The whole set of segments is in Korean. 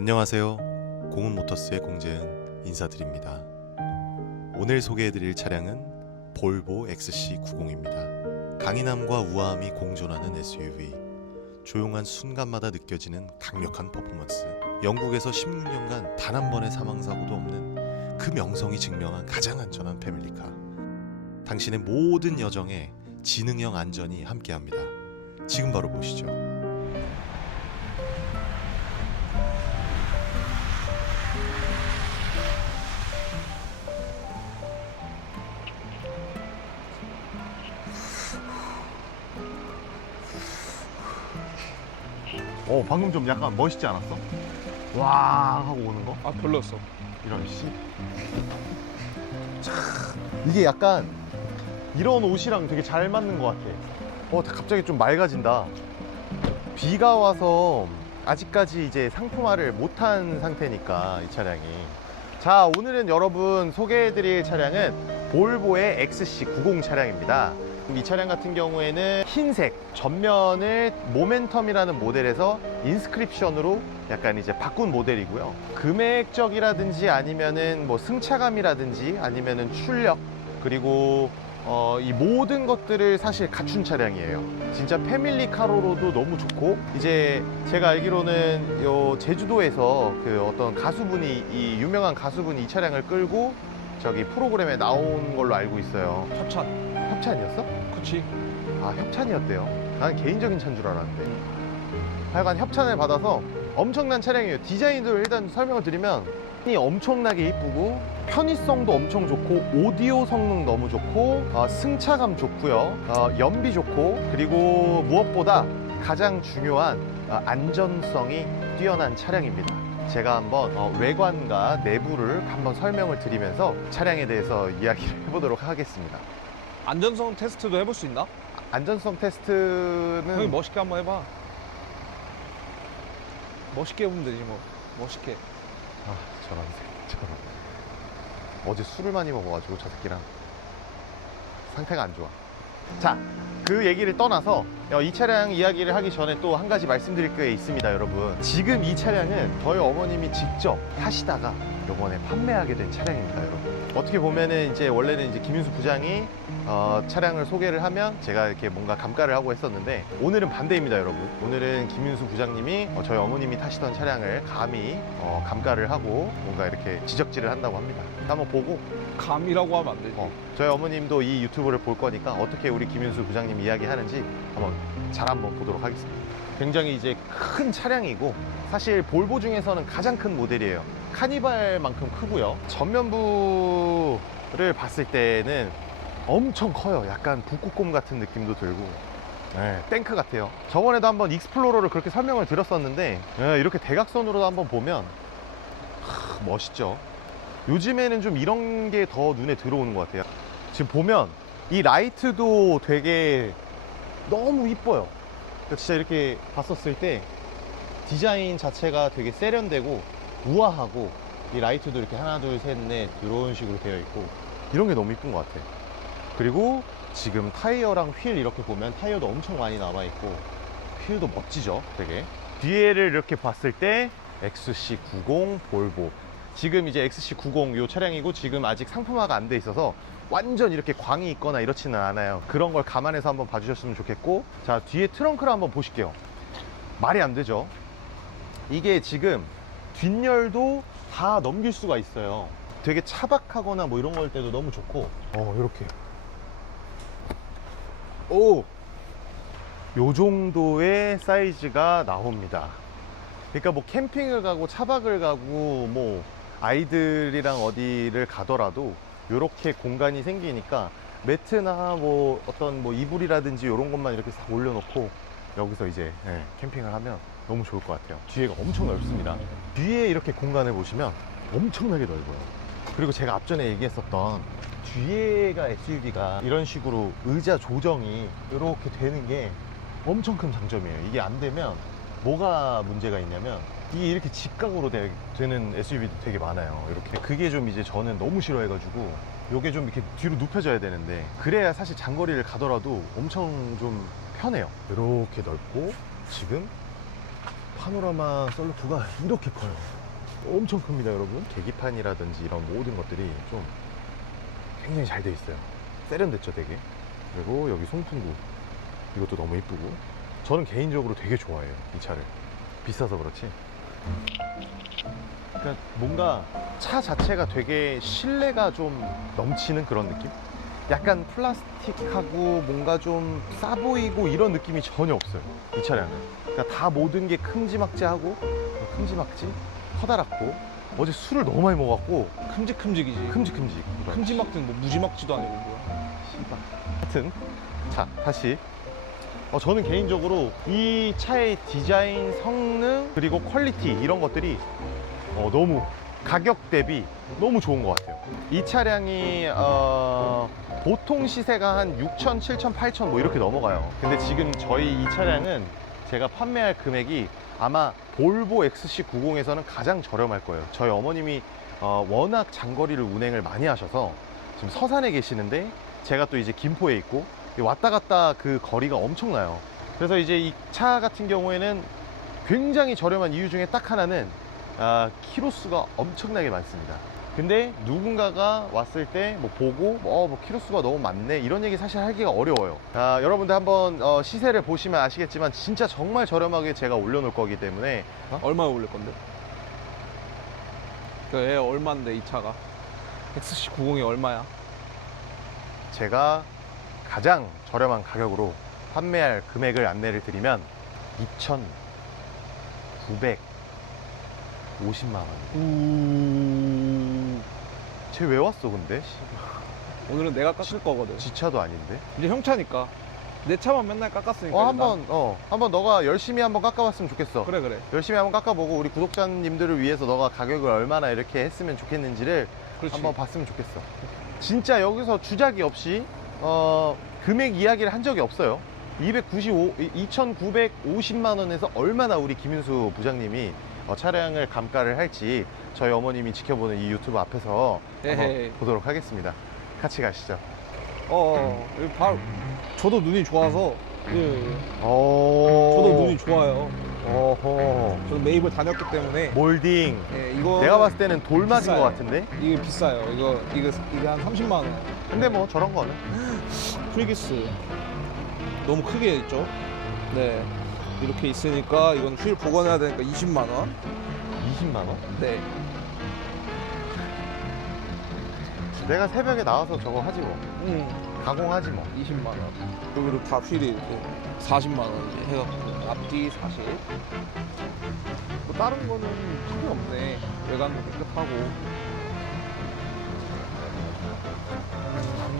안녕하세요. 공은 모터스의 공재은 인사드립니다. 오늘 소개해드릴 차량은 볼보 XC90입니다. 강인함과 우아함이 공존하는 SUV. 조용한 순간마다 느껴지는 강력한 퍼포먼스. 영국에서 16년간 단 한 번의 사망사고도 없는 그 명성이 증명한 가장 안전한 패밀리카. 당신의 모든 여정에 지능형 안전이 함께합니다. 지금 바로 보시죠. 어 방금 좀 약간 멋있지 않았어? 와 하고 오는 거? 아 별로였어. 이런 씨. 참, 이게 약간 이런 옷이랑 되게 잘 맞는 것 같아. 어 갑자기 좀 맑아진다. 비가 와서 아직까지 이제 상품화를 못한 상태니까 이 차량이. 자 오늘은 여러분 소개해드릴 차량은 볼보의 XC90 차량입니다. 이 차량 같은 경우에는 흰색 전면을 모멘텀이라는 모델에서 인스크립션으로 약간 이제 바꾼 모델이고요. 금액적이라든지 아니면은 뭐 승차감이라든지 아니면은 출력 그리고 어, 이 모든 것들을 사실 갖춘 차량이에요. 진짜 패밀리 카로로도 너무 좋고 이제 제가 알기로는 요 제주도에서 그 어떤 가수분이 이 유명한 가수분이 이 차량을 끌고 저기 프로그램에 나온 걸로 알고 있어요. 협찬. 협찬이었어? 그치. 아 협찬이었대요. 난 개인적인 차인 줄 알았는데. 하여간 협찬을 받아서 엄청난 차량이에요. 디자인도 일단 설명을 드리면 이 엄청나게 이쁘고 편의성도 엄청 좋고 오디오 성능 너무 좋고 어, 승차감 좋고요. 어, 연비 좋고 그리고 무엇보다 가장 중요한 어, 안전성이 뛰어난 차량입니다. 제가 한번 어, 외관과 내부를 한번 설명을 드리면서 차량에 대해서 이야기를 해보도록 하겠습니다. 안전성 테스트도 해볼 수 있나? 안전성 테스트는 멋있게 한번 해봐. 멋있게 해보면 되지 뭐. 멋있게. 아 저런 새끼 저런 어제 술을 많이 먹어가지고 저 새끼랑 상태가 안 좋아 자 그 얘기를 떠나서 어, 이 차량 이야기를 하기 전에 또 한 가지 말씀드릴 게 있습니다 여러분. 지금 이 차량은 저희 어머님이 직접 타시다가 요번에 판매하게 된 차량입니다 여러분. 어떻게 보면은 이제 원래는 이제 김윤수 부장이 어, 차량을 소개를 하면 제가 이렇게 뭔가 감가를 하고 했었는데 오늘은 반대입니다 여러분. 오늘은 김윤수 부장님이 어, 저희 어머님이 타시던 차량을 감히 어, 감가를 하고 뭔가 이렇게 지적질을 한다고 합니다. 한번 보고. 감이라고 하면 안 되지. 어, 저희 어머님도 이 유튜브를 볼 거니까 어떻게 우리 김윤수 부장님 이야기하는지 한번 잘 한번 보도록 하겠습니다. 굉장히 이제 큰 차량이고 사실 볼보 중에서는 가장 큰 모델이에요. 카니발만큼 크고요. 전면부를 봤을 때는 엄청 커요. 약간 북극곰 같은 느낌도 들고. 네, 탱크 같아요. 저번에도 한번 익스플로러를 그렇게 설명을 드렸었는데 네, 이렇게 대각선으로 한번 보면 하, 멋있죠? 요즘에는 좀 이런 게 더 눈에 들어오는 것 같아요. 지금 보면 이 라이트도 되게 너무 이뻐요. 그러니까 진짜 이렇게 봤었을 때 디자인 자체가 되게 세련되고 우아하고 이 라이트도 이렇게 하나 둘셋넷 이런 식으로 되어 있고 이런 게 너무 이쁜 것 같아. 그리고 지금 타이어랑 휠 이렇게 보면 타이어도 엄청 많이 남아 있고 휠도 멋지죠 되게. 뒤에를 이렇게 봤을 때 XC90 볼보 지금 이제 XC90 요 차량이고 지금 아직 상품화가 안 돼 있어서 완전 이렇게 광이 있거나 이렇지는 않아요. 그런 걸 감안해서 한번 봐주셨으면 좋겠고 자 뒤에 트렁크를 한번 보실게요. 말이 안 되죠? 이게 지금 뒷열도 다 넘길 수가 있어요. 되게 차박하거나 뭐 이런 걸 때도 너무 좋고. 어 이렇게. 오! 요 정도의 사이즈가 나옵니다. 그러니까 뭐 캠핑을 가고 차박을 가고 뭐 아이들이랑 어디를 가더라도 이렇게 공간이 생기니까 매트나 뭐 어떤 뭐 이불이라든지 이런 것만 이렇게 싹 올려놓고 여기서 이제 예, 캠핑을 하면 너무 좋을 것 같아요. 뒤에가 엄청 넓습니다. 뒤에 이렇게 공간을 보시면 엄청나게 넓어요. 그리고 제가 앞전에 얘기했었던 뒤에가 SUV가 이런 식으로 의자 조정이 이렇게 되는 게 엄청 큰 장점이에요. 이게 안 되면 뭐가 문제가 있냐면 이게 이렇게 직각으로 되, 는 SUV도 되게 많아요. 이렇게 그게 좀 이제 저는 너무 싫어해가지고 요게 좀 이렇게 뒤로 눕혀져야 되는데 그래야 사실 장거리를 가더라도 엄청 좀 편해요. 이렇게 넓고 지금 파노라마 썰루프가 이렇게 커요. 엄청 큽니다, 여러분. 계기판이라든지 이런 모든 것들이 좀 굉장히 잘 돼 있어요. 세련됐죠, 되게. 그리고 여기 송풍구. 이것도 너무 이쁘고. 저는 개인적으로 되게 좋아해요, 이 차를. 비싸서 그렇지. 그러니까 뭔가 차 자체가 되게 신뢰가 좀 넘치는 그런 느낌? 약간 플라스틱하고 뭔가 좀 싸 보이고 이런 느낌이 전혀 없어요. 이 차량은. 그러니까 다 모든 게 큼지막지하고 큼지막지 커다랗고 어제 술을 너무 많이 먹었고 큼직큼직이지. 큼직큼직 큼지막든 뭐 무지막지도 아니고 뭐야. 씨발. 하여튼 자 다시 어, 저는 개인적으로 이 차의 디자인 성능 그리고 퀄리티 이런 것들이 어, 너무 가격 대비 너무 좋은 것 같아요. 이 차량이 어, 보통 시세가 한 6천, 7천, 8천 뭐 이렇게 넘어가요. 근데 지금 저희 이 차량은 제가 판매할 금액이 아마 볼보 XC90에서는 가장 저렴할 거예요. 저희 어머님이 어, 워낙 장거리를 운행을 많이 하셔서 지금 서산에 계시는데 제가 또 이제 김포에 있고 왔다 갔다 그 거리가 엄청나요. 그래서 이제 이 차 같은 경우에는 굉장히 저렴한 이유 중에 딱 하나는 아, 키로수가 엄청나게 많습니다. 근데 누군가가 왔을 때 뭐 보고 뭐, 어, 뭐 키로수가 너무 많네 이런 얘기 사실 하기가 어려워요. 아, 여러분들 한번 어, 시세를 보시면 아시겠지만 진짜 정말 저렴하게 제가 올려놓을 거기 때문에 얼마에 올릴 건데? 그얘 얼마인데 이 차가? XC90이 얼마야? 제가 가장 저렴한 가격으로 판매할 금액을 안내를 드리면 2,950만 원. 우... 쟤왜 왔어 근데? 씨, 오늘은 내가 깎을 거거든. 지차도 아닌데. 이제 형 차니까. 내 차만 맨날 깎았으니까. 어 한번 어 한번 너가 열심히 한번 깎아봤으면 좋겠어. 난- 그래 그래. 열심히 한번 깎아보고 우리 구독자님들을 위해서 너가 가격을 얼마나 이렇게 했으면 좋겠는지를 그렇지. 한번 봤으면 좋겠어. 진짜 여기서 주작이 없이 어, 금액 이야기를 한 적이 없어요. 295, 2,950만 원에서 얼마나 우리 김윤수 부장님이 어, 차량을 감가를 할지 저희 어머님이 지켜보는 이 유튜브 앞에서 한번 에헤이. 보도록 하겠습니다. 같이 가시죠. 어, 어, 바로 저도 눈이 좋아서 예, 예. 오. 저도 눈이 좋아요. 어허. 저는 메이블 다녔기 때문에 몰딩. 예, 이거 내가 봤을 때는 돌 맞은. 것 같은데? 이게 비싸요. 이거 이거 이게 한 30만 원. 근데 뭐 저런 거는 프리기스 너무 크게 있죠. 네. 이렇게 있으니까 이건 휠 복원해야 되니까 20만 원. 20만 원? 네. 내가 새벽에 나와서 저거 하지 뭐. 음, 가공하지 뭐. 20만 원. 여기도 다 휠이 이렇게 40만 원 해갖고 앞뒤 40. 뭐 다른 거는 크게 없네. 외관도 깨끗하고.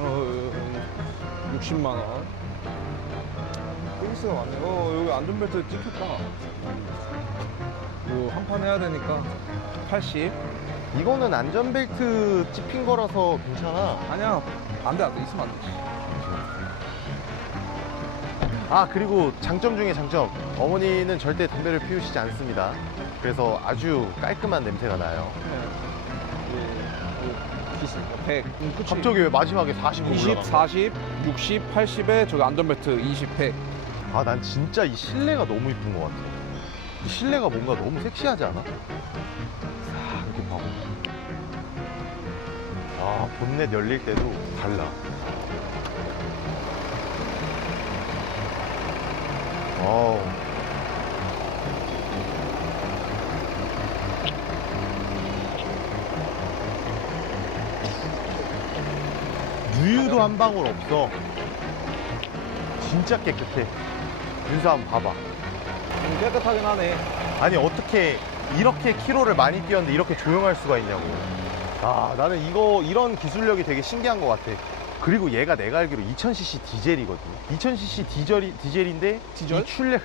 어, 60만 원. 페이스가 많네. 어, 여기 안전벨트 찍혔다. 뭐한판 해야 되니까 80. 이거는 안전벨트 찝힌 거라서 괜찮아. 아니야. 안 돼, 안 돼. 있으면 안 되지. 아, 그리고 장점 중에 장점. 어머니는 절대 담배를 피우시지 않습니다. 그래서 아주 깔끔한 냄새가 나요. 예, 기스 100. 음, 그치. 갑자기 왜 마지막에 40을 20, 올라가? 40, 60, 80에 저기 안전벨트 20, 100. 아, 난 진짜 이 실내가 너무 이쁜 것 같아. 이 실내가 뭔가 너무 섹시하지 않아? 싹 이렇게 봐고. 아, 본넷 열릴 때도 달라. 어우. 유유도 한 방울 없어. 진짜 깨끗해. 윤수 한번 봐봐. 음, 깨끗하긴 하네. 아니 어떻게 이렇게 키로를 많이 뛰었는데 이렇게 조용할 수가 있냐고. 아 나는 이거 이런 기술력이 되게 신기한 것 같아. 그리고 얘가 내가 알기로 2000cc 디젤이거든. 2000cc 디젤이 디젤인데 디젤? 이 출력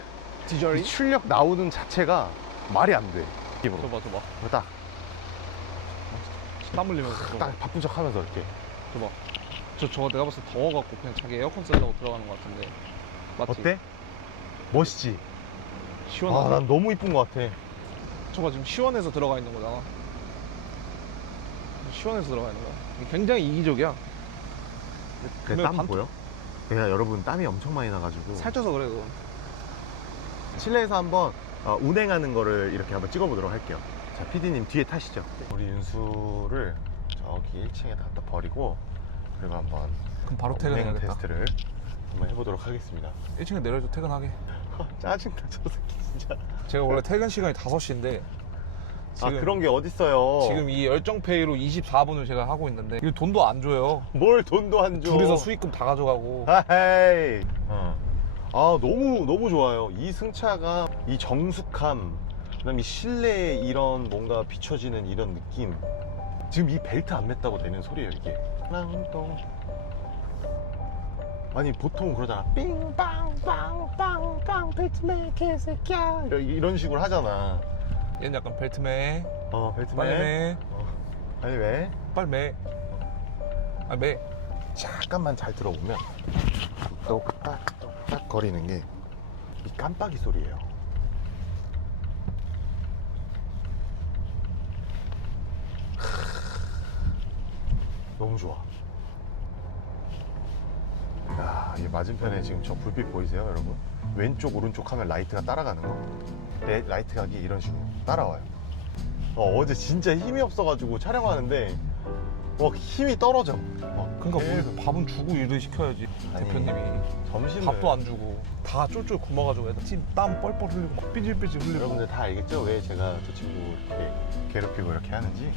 디저리? 이 출력 나오는 자체가 말이 안 돼. 입으로 줘봐, 줘봐. 딱, 땀 흘리면서. 딱 바쁜 척하면서 이렇게. 줘봐. 저, 저거 내가 봤을 때 더워갖고 그냥 자기 에어컨 쓰려고 들어가는 것 같은데. 맞지? 어때? 멋있지. 시원하다. 아 난 너무 이쁜 것 같아. 저거 지금 시원해서 들어가 있는 거잖아. 시원해서 들어가 있는 거야. 굉장히 이기적이야. 내 그러면 땀 반- 보여? 내가 여러분 땀이 엄청 많이 나가지고 살쪄서 그래, 그건. 실내에서 한번 어, 운행하는 거를 이렇게 한번 찍어보도록 할게요. 자, PD님 뒤에 타시죠. 우리 윤수를 저기 1층에 갖다 버리고 그리고 한번 그럼 바로 어, 운행 퇴근해야겠다. 테스트를 한번 해보도록 하겠습니다. 1층에 내려줘 퇴근하게. 짜증나 저 새끼 진짜. 제가 원래 퇴근 시간이 5시인데 아 그런 게 어딨어요. 지금 이 열정페이로 24분을 제가 하고 있는데 이거 돈도 안 줘요. 뭘 돈도 안 줘. 둘이서 수익금 다 가져가고 아헤이. 어. 아 너무 너무 좋아요. 이 승차가 이 정숙함, 그다음 이 실내에 이런 뭔가 비춰지는 이런 느낌. 지금 이 벨트 안 맸다고 되는 소리예요 이게. 랑동. 아니 보통 그러잖아. 삥빵빵빵빵 벨트 매 개새끼야. 이런, 이런 식으로 하잖아. 얘는 약간 벨트 매어 벨트 빨리 매. 매 아니 왜? 빨리 매 아, 매 잠깐만 잘 들어보면 똑딱 똑딱 거리는 게 이 깜빡이 소리예요. 너무 좋아. 야, 이 맞은편에 지금 저 불빛 보이세요, 여러분? 왼쪽 오른쪽 하면 라이트가 따라가는 거. 내 라이트 각이 이런 식으로 따라와요. 어, 어제 진짜 힘이 없어가지고 촬영하는데 어, 힘이 떨어져. 어, 그러니까 계속. 뭐 밥은 주고 일을 시켜야지 아니, 대표님이 점심을 밥도 안 주고 다 쫄쫄 굶어가지고 애들 땀 뻘뻘 흘리고 막 삐질삐질 흘리고 여러분들 다 알겠죠? 왜 제가 저 친구 이렇게 괴롭히고 이렇게 하는지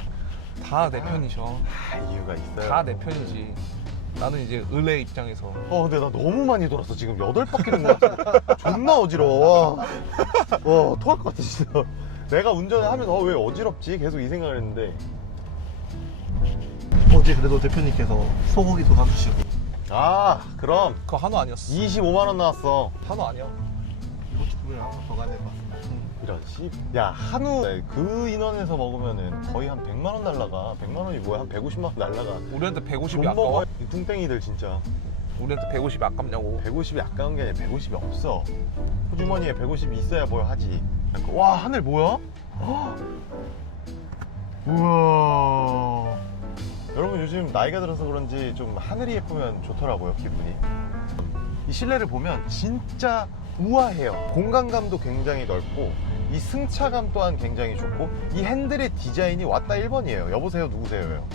다 내 편이셔 다 이유가 있어요. 다 내 편이지 나는 이제 을의 입장에서 어, 근데 나 너무 많이 돌았어. 지금 여덟 바퀴는 것 같아. 존나 어지러워. 와, 와 토할 것 같아, 진짜. 내가 운전을 하면서 어, 왜 어지럽지? 계속 이 생각을 했는데. 어제 그래도 대표님께서 소고기도 사주시고 아, 그럼 그거 한우 아니었어 25만원 나왔어. 한우 아니야 이거 싶으면 한번 더 가내봤습니다. 이런 씨. 야, 한우 그 인원에서 먹으면은 거의 한 100만 원 날라가. 100만 원이 뭐야? 한 150만 원 날라가. 우리한테 150이 돈 아까워 먹어. 이 뚱땡이들 진짜. 우리한테 150이 아깝냐고 150이 아까운 게 아니라 150이 없어. 호주머니에 150이 있어야 뭘 하지. 와 하늘 뭐야? 헉! 우와. 여러분 요즘 나이가 들어서 그런지 좀 하늘이 예쁘면 좋더라고요 기분이. 이 실내를 보면 진짜 우아해요. 공간감도 굉장히 넓고 이 승차감 또한 굉장히 좋고 이 핸들의 디자인이 왔다 1번이에요. 여보세요 누구세요?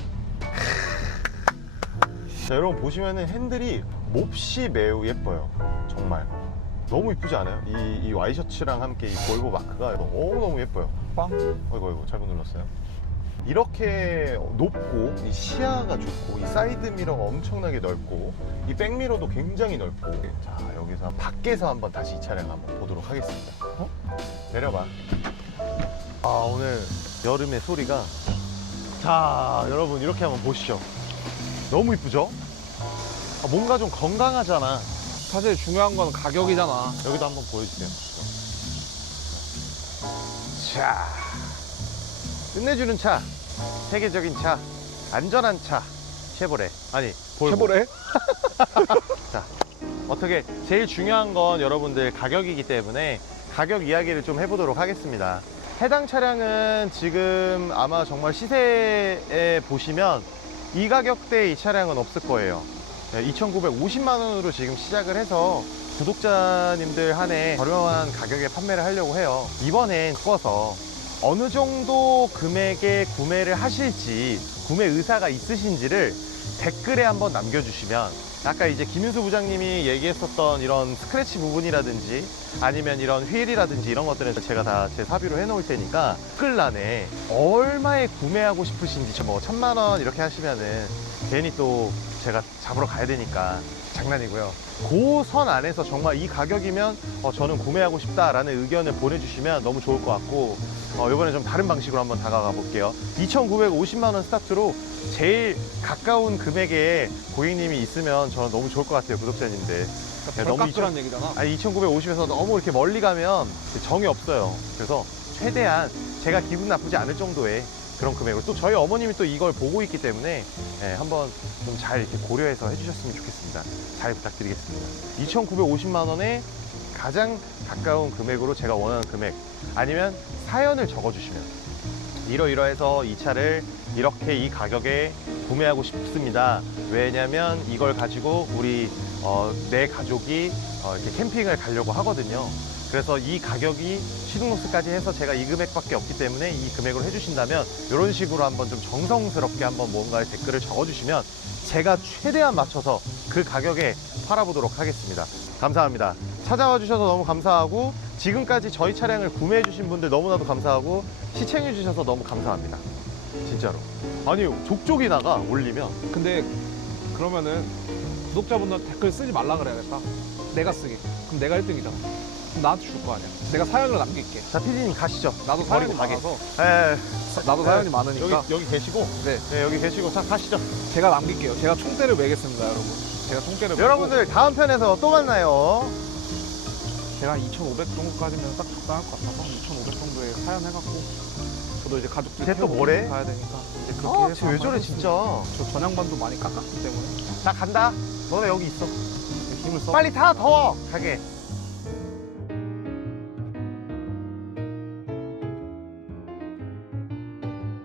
자, 여러분 보시면은 핸들이 몹시 매우 예뻐요. 정말. 너무 이쁘지 않아요? 이, 이 와이셔츠랑 함께 이 볼보 마크가 너무너무 예뻐요. 빵 어이구, 어이구, 잘못 눌렀어요. 이렇게 높고, 이 시야가 좋고, 이 사이드 미러가 엄청나게 넓고, 이 백미러도 굉장히 넓고. 자, 여기서 밖에서 한번 다시 이 차량 한번 보도록 하겠습니다. 어? 내려봐. 아, 오늘 여름의 소리가. 자, 여러분, 이렇게 한번 보시죠. 너무 이쁘죠? 아, 뭔가 좀 건강하잖아. 사실 중요한 건 가격이잖아 여기도 한번 보여주세요. 자, 끝내주는 차, 세계적인 차, 안전한 차, 쉐보레. 아니, 볼보. 해보래 자, 어떻게 제일 중요한 건 여러분들 가격이기 때문에 가격 이야기를 좀 해보도록 하겠습니다. 해당 차량은 지금 아마 정말 시세에 보시면 이 가격대의 이 차량은 없을 거예요. 2,950만 원으로 지금 시작을 해서 구독자님들 한 해 저렴한 가격에 판매를 하려고 해요. 이번엔 바꿔서 어느 정도 금액에 구매를 하실지 구매 의사가 있으신지를 댓글에 한번 남겨주시면 아까 이제 김윤수 부장님이 얘기했었던 이런 스크래치 부분이라든지 아니면 이런 휠이라든지 이런 것들은 제가 다 제 사비로 해놓을 테니까 댓글란에 얼마에 구매하고 싶으신지 저뭐 천만 원 이렇게 하시면은 괜히 또 제가 잡으러 가야 되니까 장난이고요. 그 선 안에서 정말 이 가격이면 어, 저는 구매하고 싶다라는 의견을 보내주시면 너무 좋을 것 같고 어, 이번에 좀 다른 방식으로 한번 다가가 볼게요. 2,950만 원 스타트로 제일 가까운 금액에 고객님이 있으면 저는 너무 좋을 것 같아요, 구독자님들. 야, 너무 깎으란 얘기잖아 아니 2,950에서 너무 이렇게 멀리 가면 정이 없어요. 그래서 최대한 제가 기분 나쁘지 않을 정도의 그런 금액으로 또 저희 어머님이 또 이걸 보고 있기 때문에 예, 한번 좀 잘 이렇게 고려해서 해주셨으면 좋겠습니다. 잘 부탁드리겠습니다. 2,950만 원에 가장 가까운 금액으로 제가 원하는 금액 아니면 사연을 적어주시면 이러이러해서 이 차를 이렇게 이 가격에 구매하고 싶습니다. 왜냐면 이걸 가지고 우리 어, 내 가족이 어, 이렇게 캠핑을 가려고 하거든요. 그래서 이 가격이 시등록스까지 해서 제가 이 금액밖에 없기 때문에 이 금액으로 해주신다면 이런 식으로 한번 좀 정성스럽게 한번 뭔가의 댓글을 적어주시면 제가 최대한 맞춰서 그 가격에 팔아보도록 하겠습니다. 감사합니다. 찾아와 주셔서 너무 감사하고 지금까지 저희 차량을 구매해 주신 분들 너무나도 감사하고 시청해 주셔서 너무 감사합니다. 진짜로. 아니 족족이다가 올리면 근데 그러면은 구독자분들 댓글 쓰지 말라 그래야겠다. 내가 쓰게. 그럼 내가 1등이잖아. 나한테 줄 거 아니야. 내가 사연을 남길게. 자 PD님 가시죠. 나도 사연이 버리고 가게. 많아서 예, 나도 사연이 많으니까 여기 여기 계시고 네 네 여기 계시고 자 가시죠. 제가 남길게요. 제가 총대를 매겠습니다, 여러분. 제가 총대를 매고 여러분들 다음 편에서 또 만나요. 제가 2,500 정도까지면 딱 적당할 것 같아서 2,500 정도에 사연 해갖고 저도 이제 가족들 쟤또 태우고 뭐래? 가야 되니까 이제 그렇게 아, 해서 쟤왜 한번 저래. 진짜. 저 전향반도 많이 깎았기 때문에 자 간다. 너네 여기 있어. 힘을 써. 빨리 타 더워. 가게.